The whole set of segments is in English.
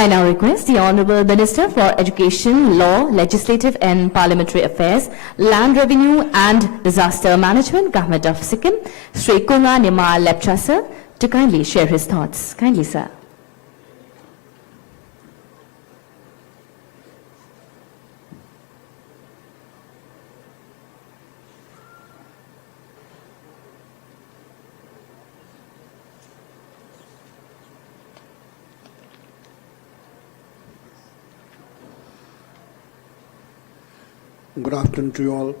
I now request the Honourable Minister for Education, Law, Legislative and Parliamentary Affairs, Land Revenue and Disaster Management, Government of Sikkim, Shri Kunga Nima Lepcha, sir, to kindly share his thoughts. Kindly, sir. Good afternoon to you all.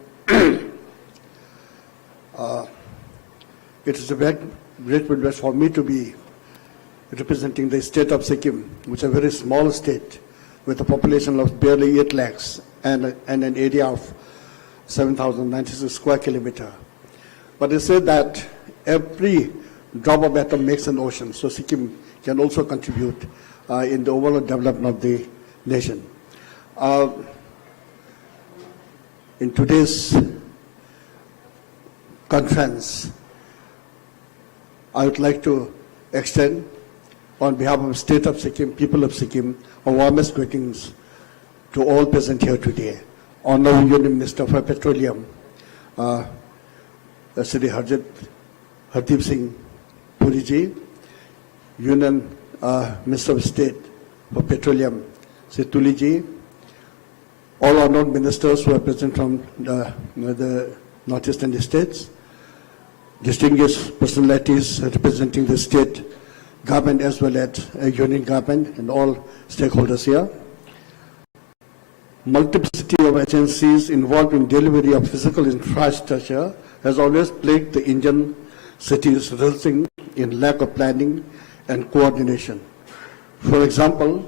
It is a great privilege for me to be representing the state of Sikkim, which is a very small state with a population of barely 8 lakhs and an area of 7,096 square kilometers. But they say that every drop of atom makes an ocean, so Sikkim can also contribute in the overall development of the nation. In today's conference, I would like to extend, on behalf of the state of Sikkim, people of Sikkim, our warmest greetings to all present here today. Honorable Union Minister for Petroleum, Shri Hardeep Singh Puri ji, Union Minister of State for Petroleum, Shri Tuli ji, all honored ministers who are present from the northeastern states, distinguished personalities representing the state government as well as union government and all stakeholders here. Multiplicity of agencies involved in delivery of physical infrastructure has always plagued the Indian cities, resulting in lack of planning and coordination. For example,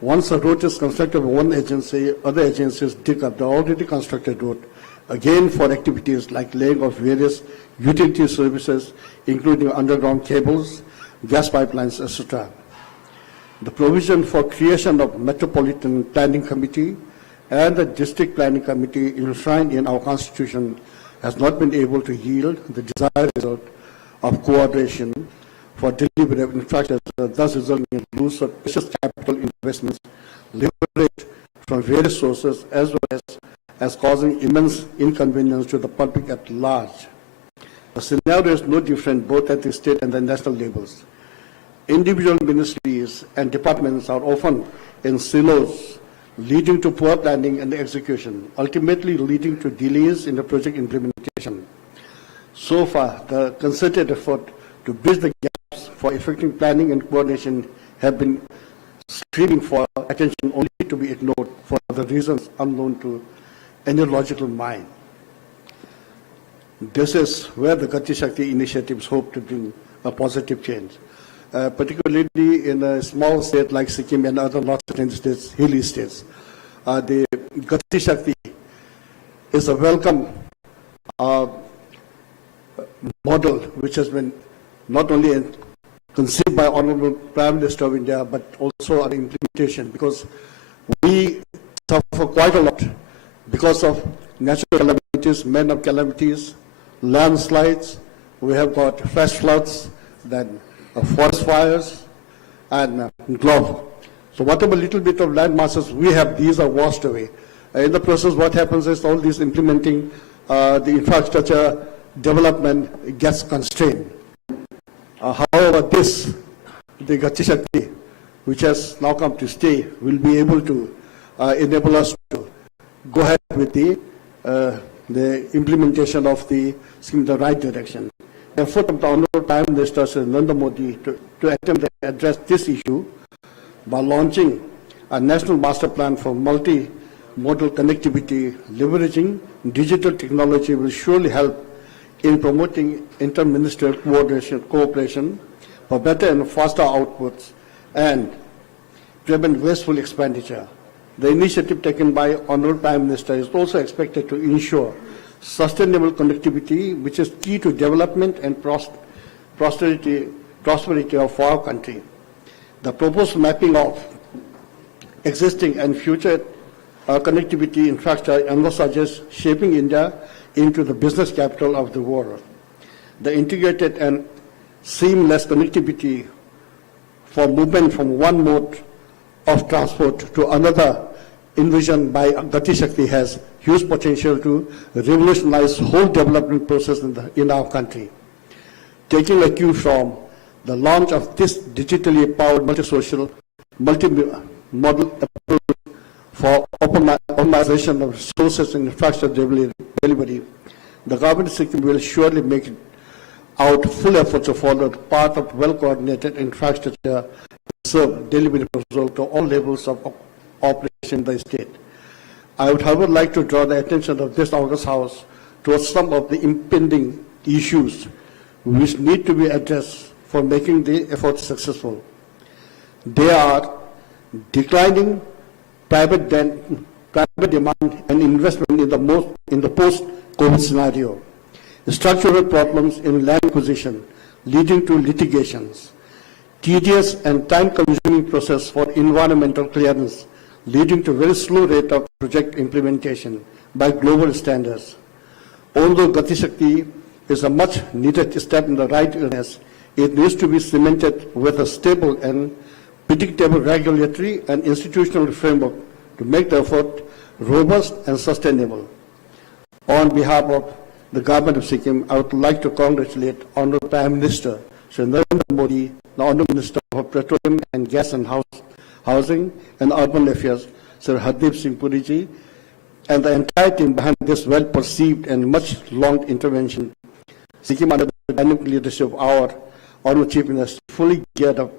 once a road is constructed by one agency, other agencies dig up the already constructed road, again for activities like laying of various utility services, including underground cables, gas pipelines, etc. The provision for creation of Metropolitan Planning Committee and the District Planning Committee enshrined in our Constitution has not been able to yield the desired result of coordination for delivery of infrastructure, thus resulting in loss of precious capital investments leveraged from various sources, as well as causing immense inconvenience to the public at large. The scenario is no different both at the state and the national levels. Individual ministries and departments are often in silos, leading to poor planning and execution, ultimately leading to delays in the project implementation. So far, the concerted effort to bridge the gaps for effective planning and coordination have been screaming for attention only to be ignored for the reasons unknown to any logical mind. This is where the GatiShakti initiatives hope to bring a positive change, particularly in a small state like Sikkim and other northern states, hilly states. The GatiShakti is a welcome model which has been not only conceived by Honorable Prime Minister of India, but also our implementation, because we suffer quite a lot because of natural calamities, men of calamities, landslides. We have got flash floods, then forest fires, and drought. So whatever little bit of land masses we have, these are washed away. In the process, what happens is all these implementing the infrastructure development gets constrained. However, the GatiShakti, which has now come to stay, will be able to enable us to go ahead with the implementation of the scheme in the right direction. The effort of the Honorable Prime Minister Sri Narendra Modi to attempt to address this issue by launching a national master plan for multi-modal connectivity, leveraging digital technology will surely help in promoting inter-ministerial cooperation for better and faster outputs and prevent wasteful expenditure. The initiative taken by Honorable Prime Minister is also expected to ensure sustainable connectivity, which is key to development and prosperity of our country. The proposed mapping of existing and future connectivity infrastructure envisages shaping India into the business capital of the world. The integrated and seamless connectivity for movement from one mode of transport to another envisioned by GatiShakti has huge potential to revolutionize whole development process in our country. Taking a cue from the launch of this digitally powered multi-social, multi-model approach for optimization of resources and infrastructure delivery, the government of Sikkim will surely make out full efforts to follow the path of well-coordinated infrastructure serve delivery result to all levels of operation in the state. I would, however, like to draw the attention of this August House towards some of the impending issues which need to be addressed for making the effort successful. They are declining private demand and investment in the post-COVID scenario, structural problems in land acquisition leading to litigations, tedious and time-consuming process for environmental clearance leading to very slow rate of project implementation by global standards. Although GatiShakti is a much needed step in the right direction, it needs to be cemented with a stable and predictable regulatory and institutional framework to make the effort robust and sustainable. On behalf of the government of Sikkim, I would like to congratulate Honorable Prime Minister Shri Narendra Modi, the Honorable Minister of Petroleum and Gas and Housing and Urban Affairs, Sir Hardeep Singh Puri ji, and the entire team behind this well-perceived and much-longed intervention. Sikkim, under the dynamic leadership of our Honorable Chief Minister, fully geared up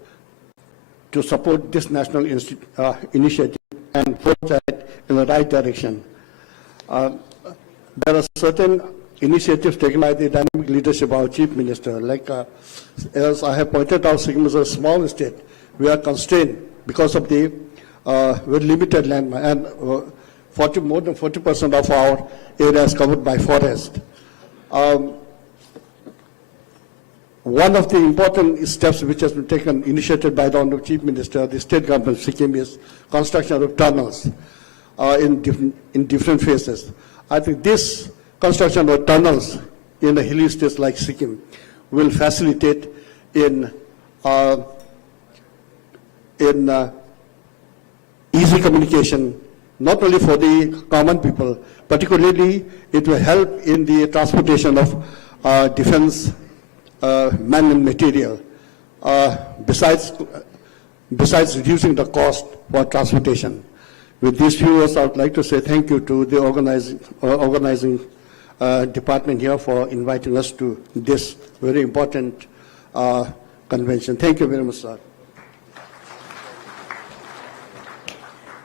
to support this national initiative and forge in the right direction. There are certain initiatives taken by the dynamic leadership of our Chief Minister. Like, as I have pointed out, Sikkim is a small state. We are constrained because of the very limited land, and more than 40% of our area is covered by forest. One of the important steps which has been taken, initiated by the Honorable Chief Minister, the State Government of Sikkim, is construction of tunnels in different phases. I think this construction of tunnels in the hilly states like Sikkim will facilitate in easy communication, not only for the common people, particularly it will help in the transportation of defense man and material, besides reducing the cost for transportation. With these few words, I would like to say thank you to the organizing department here for inviting us to this very important convention. Thank you very much, sir.